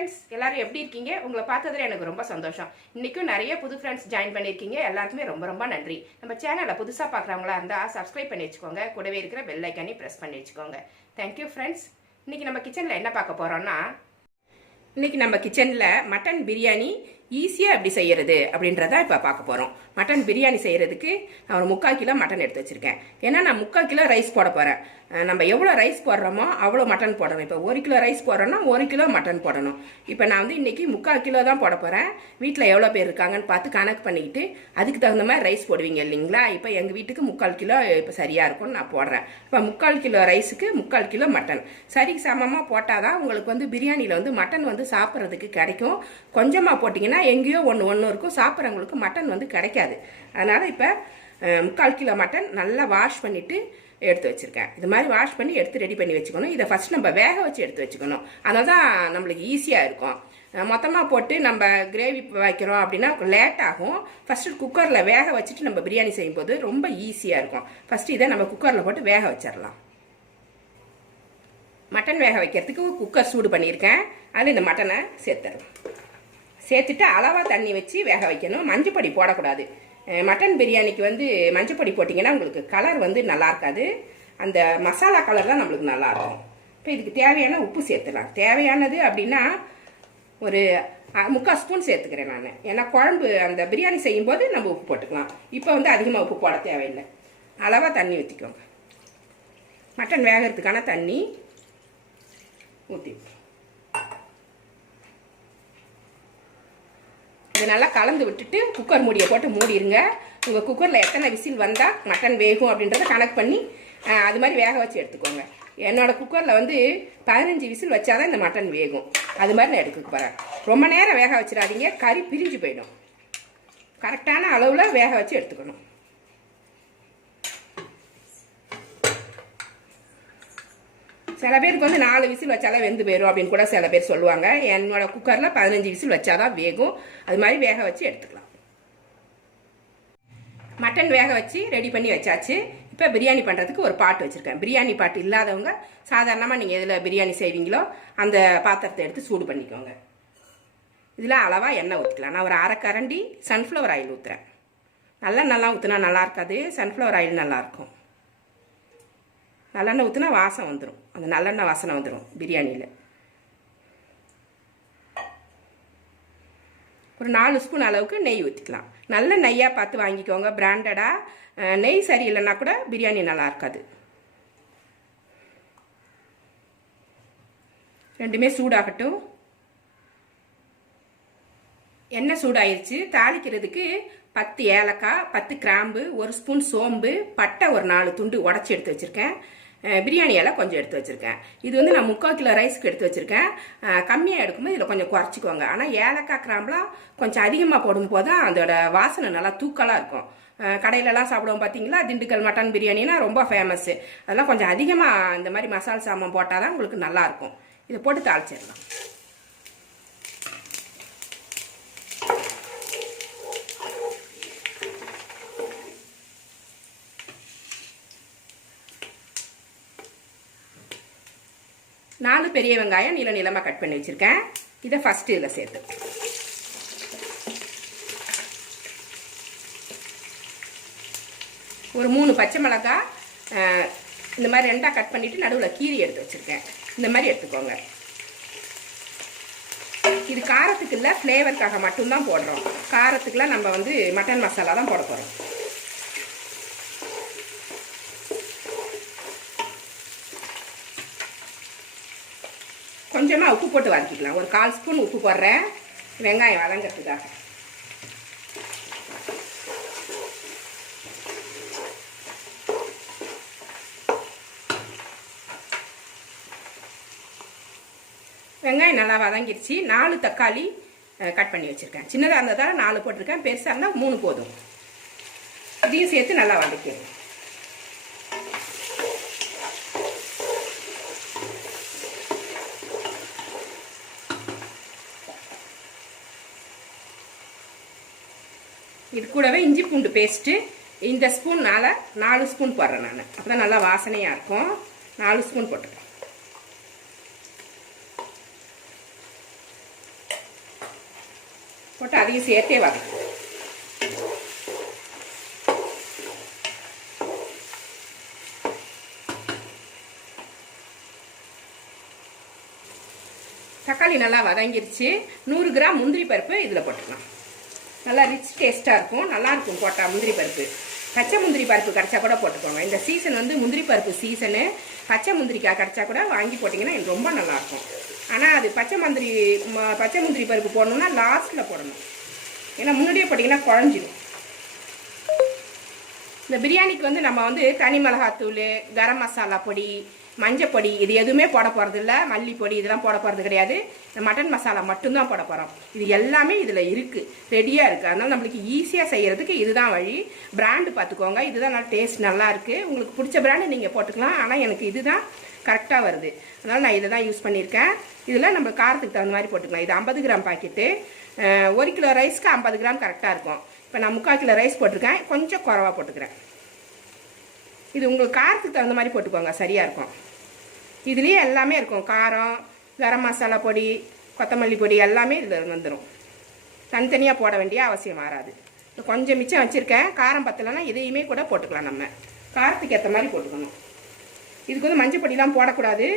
Friends, எல்லாரும் எப்படி இருக்கீங்க? உங்களை பார்த்ததுல எனக்கு ரொம்ப சந்தோஷம். இன்னைக்கும் நிறைய புது ஃப்ரெண்ட்ஸ் ஜாயின் பண்ணியிருக்கீங்க. எல்லாருக்குமே ரொம்ப ரொம்ப நன்றி. நம்ம சேனலை புதுசாக பார்க்குறவங்களா இருந்தால் சப்ஸ்கிரைப் பண்ணி வச்சுக்கோங்க. கூடவே இருக்கிற பெல் ஐக்கானையும் ப்ரெஸ் பண்ணி வச்சுக்கோங்க. Thank you friends. இன்னைக்கு நம்ம கிச்சனில் என்ன பார்க்க போகிறோம்னா, இன்னைக்கு நம்ம கிச்சனில் மட்டன் பிரியாணி ஈஸியாக எப்படி செய்யறது அப்படின்றத இப்போ பார்க்க போகிறோம். மட்டன் பிரியாணி செய்கிறதுக்கு நான் ஒரு 3/4 கிலோ மட்டன் எடுத்து வச்சுருக்கேன். ஏன்னா நான் 3/4 கிலோ ரைஸ் போட போகிறேன். நம்ம எவ்வளோ ரைஸ் போடுறோமோ அவ்வளோ மட்டன் போடணும். இப்போ 1 கிலோ ரைஸ் போடுறோன்னா 1 கிலோ மட்டன் போடணும். இப்போ நான் வந்து இன்றைக்கி 3/4 கிலோ தான் போட போகிறேன். வீட்டில் எவ்வளோ பேர் இருக்காங்கன்னு பார்த்து கணக்கு பண்ணிக்கிட்டு அதுக்கு தகுந்த மாதிரி ரைஸ் போடுவீங்க இல்லைங்களா? இப்போ எங்கள் வீட்டுக்கு 3/4 கிலோ இப்போ சரியாக இருக்கும்னு நான் போடுறேன். இப்போ 3/4 கிலோ ரைஸுக்கு 3/4 கிலோ மட்டன் சரிக்கு சமமாக போட்டால் தான் உங்களுக்கு வந்து பிரியாணியில் வந்து மட்டன் வந்து சாப்பிட்றதுக்கு கிடைக்கும். கொஞ்சமாக போட்டிங்கன்னா எங்கேயோ ஒன்று இருக்கும், சாப்பிட்றவங்களுக்கு மட்டன் வந்து கிடைக்காது. அதனால் இப்போ 3/4 கிலோ மட்டன் நல்லா வாஷ் பண்ணிவிட்டு எடுத்து வச்சுருக்கேன். இது மாதிரி வாஷ் பண்ணி எடுத்து ரெடி பண்ணி வச்சுக்கணும். இதை ஃபஸ்ட் நம்ம வேக வச்சு எடுத்து வச்சுக்கணும். அதனால தான் நம்மளுக்கு ஈஸியாக இருக்கும். மொத்தமாக போட்டு நம்ம கிரேவி வைக்கிறோம் அப்படின்னா லேட் ஆகும். ஃபஸ்ட்டு குக்கரில் வேக வச்சுட்டு நம்ம பிரியாணி செய்யும்போது ரொம்ப ஈஸியாக இருக்கும். ஃபஸ்ட்டு இதை நம்ம குக்கரில் போட்டு வேக வச்சிடலாம். மட்டன் வேக வைக்கிறதுக்கு குக்கர் சூடு பண்ணியிருக்கேன். அதில் இந்த மட்டனை சேர்த்துடலாம். சேர்த்துட்டு அளவாக தண்ணி வச்சு வேக வைக்கணும். மஞ்சப்பொடி போடக்கூடாது. மட்டன் பிரியாணிக்கு வந்து மஞ்சப்பொடி போட்டிங்கன்னா உங்களுக்கு கலர் வந்து நல்லா இருக்காது. அந்த மசாலா கலர் தான் நம்மளுக்கு நல்லாயிருக்கும். இப்போ இதுக்கு தேவையான உப்பு சேர்த்துலாம். தேவையானது அப்படின்னா ஒரு 3/4 ஸ்பூன் சேர்த்துக்கிறேன் நான். ஏன்னா குழம்பு அந்த பிரியாணி செய்யும்போது நம்ம உப்பு போட்டுக்கலாம். இப்போ வந்து அதிகமாக உப்பு போட தேவையில்லை. அளவாக தண்ணி ஊற்றிக்கோங்க. மட்டன் வேகிறதுக்கான தண்ணி ஊற்றி இது நல்லா கலந்து விட்டுட்டு குக்கர் மூடியை போட்டு மூடிடுங்க. உங்கள் குக்கரில் எத்தனை விசில் வந்தால் மட்டன் வேகும் அப்படின்றத கணக்கு பண்ணி அது மாதிரி வேக வச்சு எடுத்துக்கோங்க. என்னோடய குக்கரில் வந்து 15 விசில் வச்சாதான் இந்த மட்டன் வேகும். அது மாதிரி நான் எடுக்க போகிறேன். ரொம்ப நேரம் வேக வச்சிடாதீங்க, கறி பிரிஞ்சு போயிடும். கரெக்டான அளவில் வேக வச்சு எடுத்துக்கணும். சில பேருக்கு வந்து 4 விசில் வச்சாலும் வெந்து போயிடும் அப்படின்னு கூட சில பேர் சொல்லுவாங்க. என்னோட குக்கரில் 15 விசில் வச்சாதான் வேகும். அது மாதிரி வேக வச்சு எடுத்துக்கலாம். மட்டன் வேக வச்சு ரெடி பண்ணி வச்சாச்சு. இப்போ பிரியாணி பண்ணுறதுக்கு ஒரு பாட்டு வச்சுருக்கேன். பிரியாணி பாட்டு இல்லாதவங்க சாதாரணமாக நீங்கள் எதில் பிரியாணி செய்வீங்களோ அந்த பாத்திரத்தை எடுத்து சூடு பண்ணிக்கோங்க. இதில் அளவாக எண்ணெய் ஊற்றிக்கலாம். நான் ஒரு 1/2 கரண்டி சன்ஃப்ளவர் ஆயில் ஊற்றுறேன். நல்லா ஊற்றினா நல்லா இருக்காது, சன்ஃப்ளவர் ஆயில் நல்லாயிருக்கும். நல்லெண்ணெய் ஊற்றினா வாசம் வந்துடும். அந்த நல்லெண்ணெய் வாசனை வந்துடும் பிரியாணியில். ஒரு 4 ஸ்பூன் அளவுக்கு நெய் ஊற்றிக்கலாம். நல்ல நெய்யாக பார்த்து வாங்கிக்கோங்க, பிராண்டடாக. நெய் சரியில்லைன்னா கூட பிரியாணி நல்லா இருக்காது. ரெண்டுமே சூடாகட்டும். எண்ணெய் சூடாயிருச்சு. தாளிக்கிறதுக்கு 10 ஏலக்காய், 10 கிராம்பு, 1 ஸ்பூன் சோம்பு, பட்டை ஒரு 4 துண்டு உடச்சி எடுத்து வச்சுருக்கேன். பிரியாணி எல்லாம் கொஞ்சம் எடுத்து வச்சுருக்கேன். இது வந்து நான் 3/4 கிலோ ரைஸ்க்கு எடுத்து வச்சுருக்கேன். கம்மியாக எடுக்கும்போது இதில் கொஞ்சம் குறைச்சிக்கோங்க. ஆனால் ஏலக்காய் கிராம்பெலாம் கொஞ்சம் அதிகமாக போடும்போது தான் அதோட வாசனை நல்லா தூக்கலாக இருக்கும். கடையிலலாம் சாப்பிடுவோம் பார்த்தீங்களா, திண்டுக்கல் மட்டன் பிரியாணினா ரொம்ப ஃபேமஸ்ஸு. அதெல்லாம் கொஞ்சம் அதிகமாக இந்த மாதிரி மசாலா சாமான் போட்டால் தான் உங்களுக்கு நல்லாயிருக்கும். இதை போட்டு தாளிச்சிடலாம். நாலு பெரிய வெங்காயம் நீளமாக கட் பண்ணி வச்சுருக்கேன். இதை ஃபஸ்ட்டு இதில் சேர்த்து ஒரு 3 பச்சை மிளகாய் இந்த மாதிரி 2ஆக கட் பண்ணிவிட்டு நடுவில் கீரி எடுத்து வச்சுருக்கேன். இந்த மாதிரி எடுத்துக்கோங்க. இது காரத்துக்கு இல்லை, ஃப்ளேவருக்காக மட்டும்தான் போடுறோம். காரத்துக்குலாம் நம்ம வந்து மட்டன் மசாலா தான் போட போகிறோம். கொஞ்சமாக உப்பு போட்டு வதக்கிக்கலாம். ஒரு 1/4 ஸ்பூன் உப்பு போடுறேன், வெங்காயம் வதங்கிறதுக்காக. வெங்காயம் நல்லா வதங்கிருச்சு. 4 தக்காளி கட் பண்ணி வச்சுருக்கேன். சின்னதாக இருந்ததால் 4 போட்டிருக்கேன், பெருசாக இருந்தால் 3 போதும். இதையும் சேர்த்து நல்லா வதக்கிடுங்க. இது கூடவே இஞ்சி பூண்டு பேஸ்ட்டு இந்த ஸ்பூன்னால் 4 ஸ்பூன் போடுறேன் நான். அப்போ தான் நல்லா வாசனையாக இருக்கும். 4 ஸ்பூன் போட்டுருக்கேன். போட்டு அதையும் சேர்த்தே வதக்கும். தக்காளி நல்லா வதங்கிருச்சு. 100 கிராம் முந்திரி பருப்பு இதில் போட்டுக்கலாம். நல்லா ரிச் டேஸ்ட்டாக இருக்கும், நல்லாயிருக்கும் போட்டால். முந்திரி பருப்பு, பச்சை முந்திரி பருப்பு கிடச்சா கூட போட்டுக்கோங்க. இந்த சீசன் வந்து முந்திரி பருப்பு சீசனு. பச்சை முந்திரிக்காய் கிடச்சா கூட வாங்கி போட்டிங்கன்னா எனக்கு ரொம்ப நல்லாயிருக்கும். ஆனால் அது பச்சை முந்திரி பருப்பு போடணுன்னா லாஸ்ட்டில் போடணும், ஏன்னா முன்னாடியே போட்டிங்கன்னா குழஞ்சிடும். இந்த பிரியாணிக்கு வந்து நம்ம வந்து தனி மிளகாத்தூள், கரம் மசாலா பொடி, மஞ்சள் பொடி இது எதுவுமே போட போகிறது இல்லை. மல்லிப்பொடி இதெல்லாம் போட போகிறது கிடையாது. இந்த மட்டன் மசாலா மட்டும்தான் போட போகிறோம். இது எல்லாமே இதில் இருக்குது, ரெடியாக இருக்குது. அதனால் நம்மளுக்கு ஈஸியாக செய்கிறதுக்கு இதுதான் வழி. பிராண்டு பார்த்துக்கோங்க, இதுதான் நல்லா டேஸ்ட் நல்லா இருக்குது. உங்களுக்கு பிடிச்ச பிராண்டு நீங்கள் போட்டுக்கலாம், ஆனால் எனக்கு இதுதான் கரெக்டாக வருது. அதனால் நான் இதை தான் யூஸ் பண்ணியிருக்கேன். இதில் நம்ம காரத்துக்கு தகுந்த மாதிரி போட்டுக்கலாம். இது 50 கிராம் பாக்கெட்டு. 1 கிலோ ரைஸ்க்கு 50 கிராம் கரெக்டாக இருக்கும். இப்போ நான் 3/4 கிலோ ரைஸ் போட்டிருக்கேன், கொஞ்சம் குறவாக போட்டுக்கிறேன். இது உங்களுக்கு காரத்துக்கு தகுந்த மாதிரி போட்டுக்கோங்க, சரியாக இருக்கும். இதுலேயே எல்லாமே இருக்கும், காரம், கரம் மசாலா பொடி, கொத்தமல்லி பொடி எல்லாமே இதில் வந்துடும். தனித்தனியாக போட வேண்டிய அவசியம் வராது. கொஞ்சம் மிச்சம் வச்சுருக்கேன், காரம் பத்தலைன்னா இதையுமே கூட போட்டுக்கலாம். நம்ம காரத்துக்கு ஏற்ற மாதிரி போட்டுக்கணும். இதுக்கு வந்து மஞ்சள் பொடிலாம் போடக்கூடாது.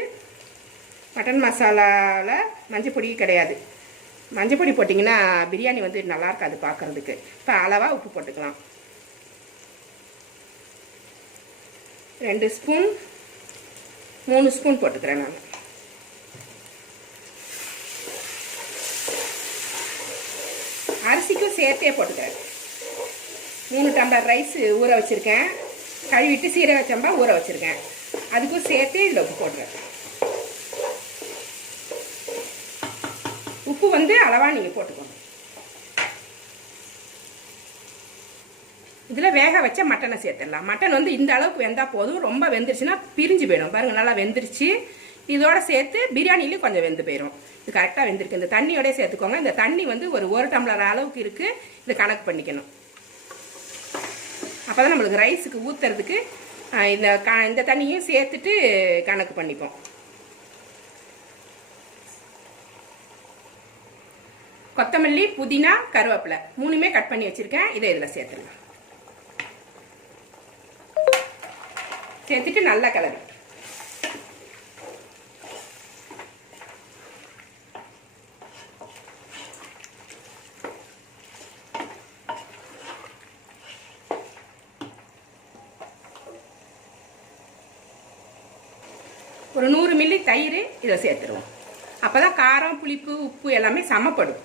மட்டன் மசாலாவில் மஞ்சள் பொடி கிடையாது. மஞ்சள் பொடி போட்டிங்கன்னா பிரியாணி வந்து நல்லா இருக்காது பார்க்குறதுக்கு. இப்போ அளவாக உப்பு போட்டுக்கலாம். 2 ஸ்பூன் 3 ஸ்பூன் போட்டுக்கிறேன் நான். அரிசிக்கும் சேர்த்தே போட்டுக்கிறேன். 3 டம்ளர் ரைஸ் ஊற வச்சுருக்கேன், கழுவிட்டு சீரக சம்பா ஊற வச்சுருக்கேன். அதுக்கும் சேர்த்தே இதில் உப்பு போட்டுறேன். உப்பு வந்து அளவாக நீங்கள் போட்டுக்கோங்க. இதில் வேக வச்ச மட்டனை சேர்த்துடலாம். மட்டன் வந்து இந்த அளவுக்கு வெந்தால் போதும், ரொம்ப வெந்துருச்சுன்னா பிரிஞ்சு போயிடும். பாருங்கள், நல்லா வெந்துருச்சு. இதோட சேர்த்து பிரியாணிலையும் கொஞ்சம் வெந்து போயிடும். இது கரெக்டாக வெந்திருக்கு. இந்த தண்ணியோடய சேர்த்துக்கோங்க. இந்த தண்ணி வந்து ஒரு டம்ளர் அளவுக்கு இருக்குது. இது கணக்கு பண்ணிக்கணும். அப்போ தான் நம்மளுக்கு ரைஸுக்கு ஊற்றுறதுக்கு இந்த தண்ணியும் சேர்த்துட்டு கணக்கு பண்ணிப்போம். கொத்தமல்லி, புதினா, கருவேப்பிலை 3மே கட் பண்ணி வச்சுருக்கேன். இதை இதில் சேர்த்துடலாம். சேர்த்துட்டு நல்லா கிளறி ஒரு 100 மில்லி தயிர் இதை சேர்த்துருவோம். அப்போ தான் காரம், புளிப்பு, உப்பு எல்லாமே சமப்படும்.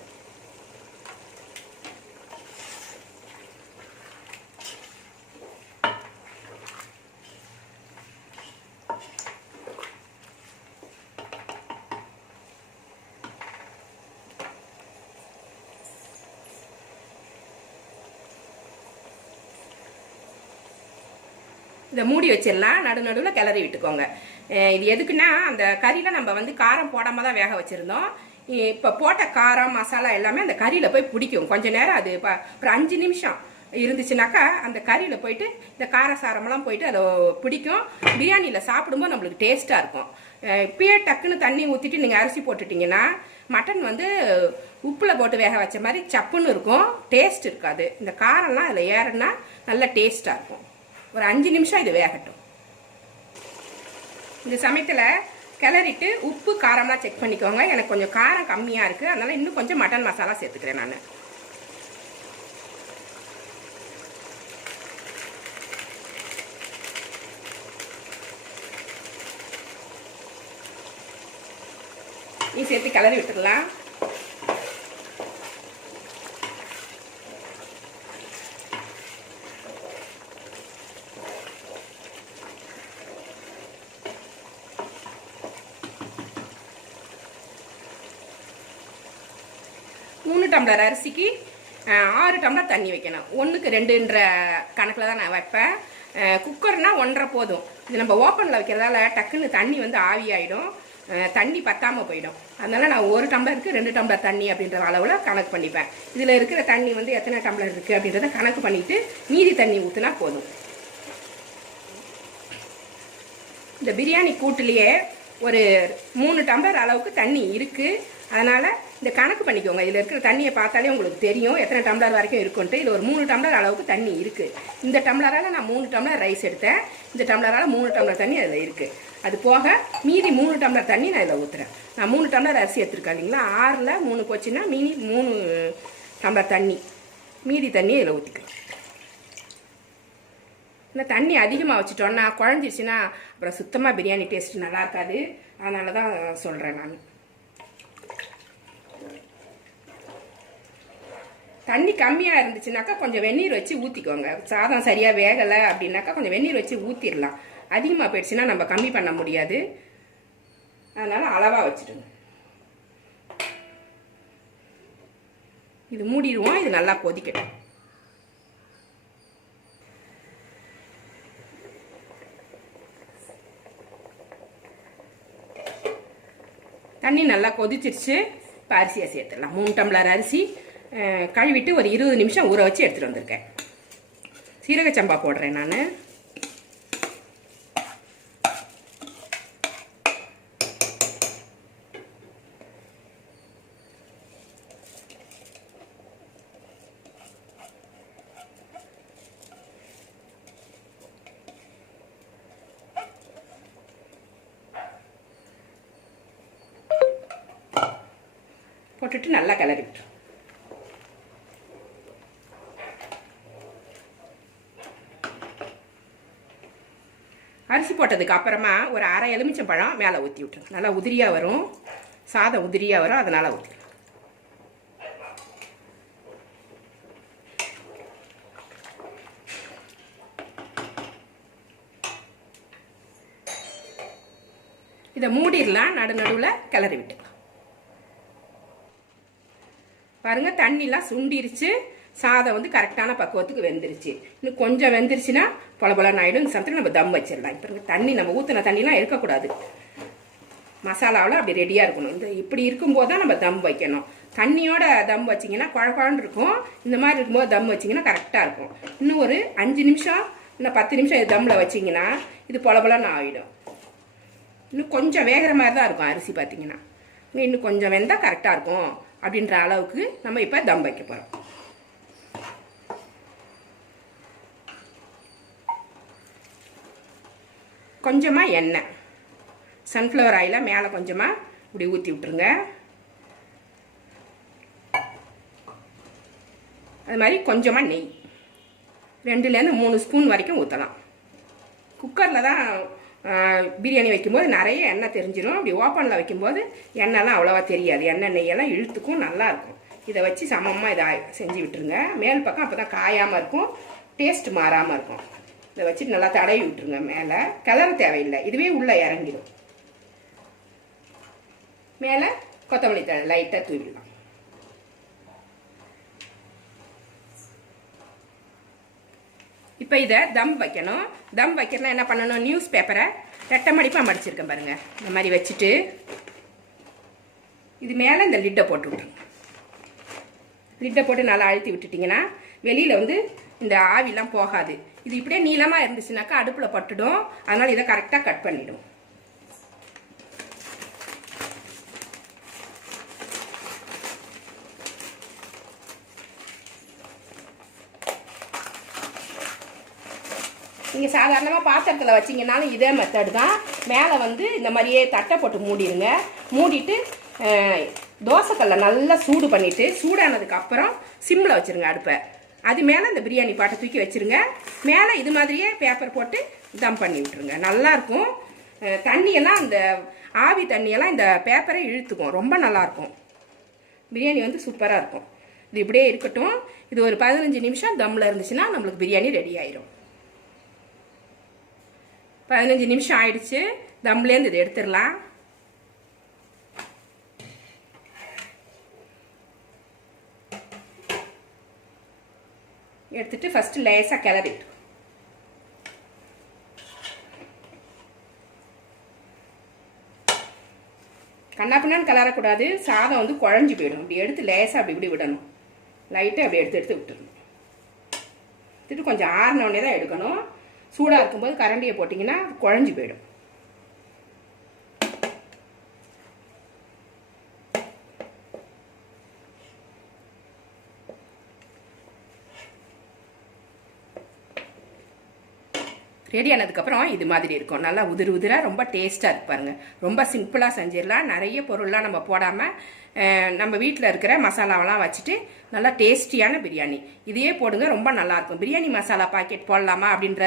இதை மூடி வச்சிடலாம். நடுவில் கிளறி விட்டுக்கோங்க. இது எதுக்குன்னா, அந்த கறியில் நம்ம வந்து காரம் போடாமல் தான் வேக வச்சுருந்தோம். இப்போ போட்ட காரம், மசாலா எல்லாமே அந்த கறியில் போய் பிடிக்கும். கொஞ்சம் நேரம் அது இப்போ ஒரு 5 நிமிஷம் இருந்துச்சுனாக்கா அந்த கறியில் போயிட்டு இந்த காரசாரமெல்லாம் போயிட்டு அதை பிடிக்கும். பிரியாணியில் சாப்பிடும்போது நம்மளுக்கு டேஸ்ட்டாக இருக்கும். இப்பயே டக்குன்னு தண்ணி ஊற்றிட்டு நீங்கள் அரிசி போட்டுட்டிங்கன்னா மட்டன் வந்து உப்பில் போட்டு வேக வச்ச மாதிரி சப்புன்னு இருக்கும், டேஸ்ட் இருக்காது. இந்த காரம்லாம் அதில் ஏறுனா நல்ல டேஸ்ட்டாக இருக்கும். ஒரு 5 நிமிஷம் இது வேகட்டும். இந்த சமயத்தில் கிளறிட்டு உப்பு காரம்லாம் செக் பண்ணிக்கோங்க. எனக்கு கொஞ்சம் காரம் கம்மியாக இருக்குது, அதனால் இன்னும் கொஞ்சம் மட்டன் மசாலா சேர்த்துக்கிறேன் நான். நீ சேர்த்து கிளறி விட்டுடலாம். மூணு டம்ளர் அரிசிக்கு 6 டம்ளர் தண்ணி வைக்கணும். 1க்கு 2ன்ற கணக்கில் தான் நான் வைப்பேன். குக்கர்னா 1.5 போதும். இது நம்ம ஓப்பனில் வைக்கிறதால டக்குன்னு தண்ணி வந்து ஆவியாயிடும், தண்ணி பத்தாமல் போயிடும். அதனால் நான் 1 டம்ளருக்கு 2 டம்ளர் தண்ணி அப்படின்ற அளவில் கணக்கு பண்ணிப்பேன். இதில் இருக்கிற தண்ணி வந்து எத்தனை டம்ளர் இருக்குது அப்படின்றத கணக்கு பண்ணிவிட்டு மீதி தண்ணி ஊற்றினா போதும். இந்த பிரியாணி கூட்டுலேயே ஒரு 3 டம்ளர் அளவுக்கு தண்ணி இருக்குது. அதனால் இந்த கணக்கு பண்ணிக்கோங்க. இதில் இருக்கிற தண்ணியை பார்த்தாலே உங்களுக்கு தெரியும் எத்தனை டம்ளர் வரைக்கும் இருக்குன்ட்டு. இதில் ஒரு 3 டம்ளர் அளவுக்கு தண்ணி இருக்குது. இந்த டம்ளரால் நான் 3 டம்ளர் ரைஸ் எடுத்தேன். இந்த டம்ளரால் 3 டம்ளர் தண்ணி அதில் இருக்குது. அது போக மீதி 3 டம்ளர் தண்ணி நான் இதில் ஊற்றுறேன். நான் 3 டம்ளர் அரிசி எடுத்துருக்கேன் இல்லைங்களா, 6ல் 3 போச்சுன்னா மீதி 3 டம்ளர் தண்ணி, மீதி தண்ணி இதில் ஊற்றிக்கிறேன். இந்த தண்ணி அதிகமாக வச்சுட்டோன்னா குழஞ்சிருச்சுன்னா அப்புறம் சுத்தமாக பிரியாணி டேஸ்ட் நல்லா இருக்காது. அதனால தான் சொல்கிறேன் நான். தண்ணி கம்மியாக இருந்துச்சுனாக்கா கொஞ்சம் வெந்நீர் வச்சு ஊற்றிக்கோங்க. சாதம் சரியாக வேகலை அப்படின்னாக்கா கொஞ்சம் வெந்நீர் வச்சு ஊற்றிடலாம். அதிகமாக போயிடுச்சுன்னா நம்ம கம்மி பண்ண முடியாது. அதனால் அளவாக வச்சுடுங்க. இது மூடிடுவோம். இது நல்லா கொதிக்கட்டும். தண்ணி நல்லா கொதிச்சிருச்சு. இப்போ அரிசியை சேர்த்துடலாம். 3 டம்ளர் அரிசி கழுவிட்டு ஒரு 20 நிமிஷம் ஊற வச்சு எடுத்துகிட்டு வந்திருக்கேன். சீரக சம்பா போடுறேன் நான். போட்டுட்டு நல்லா கிளறி விட்டுரும். அரிசி போட்டதுக்கு அப்புறமா ஒரு அரை எலுமிச்சம்பழம் மேலே ஊற்றி விட்டுருங்க. நல்லா உதிரியாக வரும், சாதம் உதிரியாக வரும். அதனால் ஊற்றி இதை மூடிடலாம். நடுவில் கிளறி விட்டுக்கலாம். பாருங்க, தண்ணிலாம் சுண்டிருச்சு. சாதம் வந்து கரெக்டான பக்குவத்துக்கு வெந்துருச்சு. இன்னும் கொஞ்சம் வெந்துருச்சுன்னா பொலபொலன்னு ஆகிடும். இந்த சமயத்தில் நம்ம தம் வச்சிடலாம். இப்போ தண்ணி நம்ம ஊற்றின தண்ணிலாம் இருக்கக்கூடாது. மசாலாவில் அப்படி ரெடியாக இருக்கணும். இந்த இப்படி இருக்கும்போது தான் நம்ம தம் வைக்கணும். தண்ணியோட தம் வச்சிங்கன்னா குழக்குழன்னு இருக்கும். இந்த மாதிரி இருக்கும்போது தம் வச்சிங்கன்னா கரெக்டாக இருக்கும். இன்னும் ஒரு 5 நிமிஷம் இல்லை 10 நிமிஷம் இது தம்மில் வச்சிங்கன்னா இது பொலபொலன்னு ஆகிடும். இன்னும் கொஞ்சம் வேகிற மாதிரி தான் இருக்கும் அரிசி. பார்த்தீங்கன்னா இன்னும் கொஞ்சம் வெந்தால் கரெக்டாக இருக்கும். அப்படின்ற அளவுக்கு நம்ம இப்போ தம் வைக்க போகிறோம். கொஞ்சமாக எண்ணெய், சன்ஃப்ளவர் ஆயிலை மேலே கொஞ்சமாக இப்படி ஊற்றி விட்டுருங்க. அது மாதிரி கொஞ்சமாக நெய் 2லேருந்து 3 ஸ்பூன் வரைக்கும் ஊற்றலாம். குக்கரில் தான் பிரியாணி வைக்கும்போது நிறைய எண்ணெய் தெரிஞ்சிடும். அப்படி ஓப்பனில் வைக்கும்போது எண்ணெய்லாம் அவ்வளோவா தெரியாது. எண்ணெய் நெய்யெல்லாம் இழுத்துக்கும், நல்லாயிருக்கும். இதை வச்சு சமமாக இதை செஞ்சு விட்டுருங்க. மேல் பக்கம் அப்போ தான் காயாமல் இருக்கும், டேஸ்ட் மாறாமல் இருக்கும். இதை வச்சு நல்லா தடவி விட்டுருங்க. மேலே கிளற தேவையில்லை, இதுவே உள்ளே இறங்கிடும். மேலே கொத்தமல்லி தழை லைட்டாக தூவிடலாம். இப்போ இதை தம் வைக்கணும். தம் வைக்கிறதுனா என்ன பண்ணணும், நியூஸ் பேப்பரை ரெட்டை மடிப்பாக மடிச்சிருக்கேன் பாருங்கள். இந்த மாதிரி வச்சுட்டு இது மேலே இந்த லிட்டை போட்டு விட்ருங்க. லிட்டை போட்டு நல்லா அழுத்தி விட்டுட்டிங்கன்னா வெளியில் வந்து இந்த ஆவிலாம் போகாது. இது இப்படியே நீளமாக இருந்துச்சுனாக்கா அடுப்பில் பட்டுடும். அதனால் இதை கரெக்டாக கட் பண்ணிவிடும். நீங்கள் சாதாரணமாக பாத்திரத்தில் வச்சிங்கனாலும் இதே மெத்தடு தான். மேலே வந்து இந்த மாதிரியே தட்டை போட்டு மூடிடுங்க. மூடிட்டு தோசைக்கல்லை நல்லா சூடு பண்ணிவிட்டு சூடானதுக்கு அப்புறம் சிம்மில் வச்சுருங்க அடுப்பை. அது மேலே இந்த பிரியாணி பாட்டை தூக்கி வச்சுருங்க. மேலே இது மாதிரியே பேப்பர் போட்டு தம் பண்ணி விட்டுருங்க. நல்லாயிருக்கும். தண்ணியெல்லாம் இந்த ஆவி தண்ணியெல்லாம் இந்த பேப்பரை இழுத்துக்கும். ரொம்ப நல்லாயிருக்கும். பிரியாணி வந்து சூப்பராக இருக்கும். இது இப்படியே இருக்கட்டும். இது ஒரு 15 நிமிஷம் தம்மில் இருந்துச்சுன்னா நம்மளுக்கு பிரியாணி ரெடி ஆயிடும். 15 நிமிஷம் ஆயிடுச்சு. தம்லேருந்து இதை எடுத்துடலாம். எடுத்துட்டு ஃபஸ்ட்டு லேசாக கிளறிட்டு கண்ணாப்பின்னான்னு கிளறக்கூடாது. சாதம் வந்து குழஞ்சி போயிடும். இப்படி எடுத்து லேசாக அப்படி இப்படி விடணும். லைட்டாக அப்படி எடுத்து விட்டுடணும். எடுத்துட்டு கொஞ்சம் ஆறினோடனே தான் எடுக்கணும். சூடாக இருக்கும்போது கரண்டியை போட்டிங்கன்னா குழஞ்சி போயிடும். ரெடி ஆனதுக்கப்புறம் இது மாதிரி இருக்கும். நல்லா உதிர் உதிராக ரொம்ப டேஸ்ட்டாக இருக்கு பாருங்க. ரொம்ப சிம்பிளாக செஞ்சிடலாம். நிறைய பொருள்லாம் நம்ம போடாமல் நம்ம வீட்டில் இருக்கிற மசாலாவெல்லாம் வச்சுட்டு நல்லா டேஸ்டியான பிரியாணி. இதையே போடுங்க, ரொம்ப நல்லாயிருக்கும். பிரியாணி மசாலா பாக்கெட் போடலாமா அப்படின்ற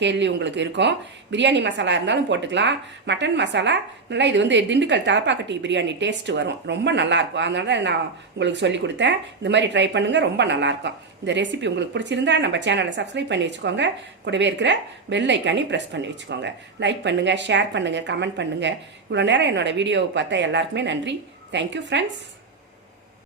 கேள்வி உங்களுக்கு இருக்கும். பிரியாணி மசாலா இருந்தாலும் போட்டுக்கலாம். மட்டன் மசாலா நல்லா இது வந்து திண்டுக்கல் தலப்பாக்கட்டி பிரியாணி டேஸ்ட் வரும். ரொம்ப நல்லாயிருக்கும். அதனால நான் உங்களுக்கு சொல்லி கொடுத்தேன். இந்த மாதிரி ட்ரை பண்ணுங்கள், ரொம்ப நல்லாயிருக்கும். இந்த ரெசிபி உங்களுக்கு பிடிச்சிருந்தா நம்ம சேனலை சப்ஸ்கிரைப் பண்ணி வச்சுக்கோங்க. கூடவே இருக்கிற பெல் ஐக்கானி ப்ரெஸ் பண்ணி வச்சுக்கோங்க. லைக் பண்ணுங்கள், ஷேர் பண்ணுங்கள், கமெண்ட் பண்ணுங்கள். இவ்வளோ நேரம் என்னோட வீடியோவை பார்த்தா எல்லாருக்குமே நன்றி. Thank you, friends.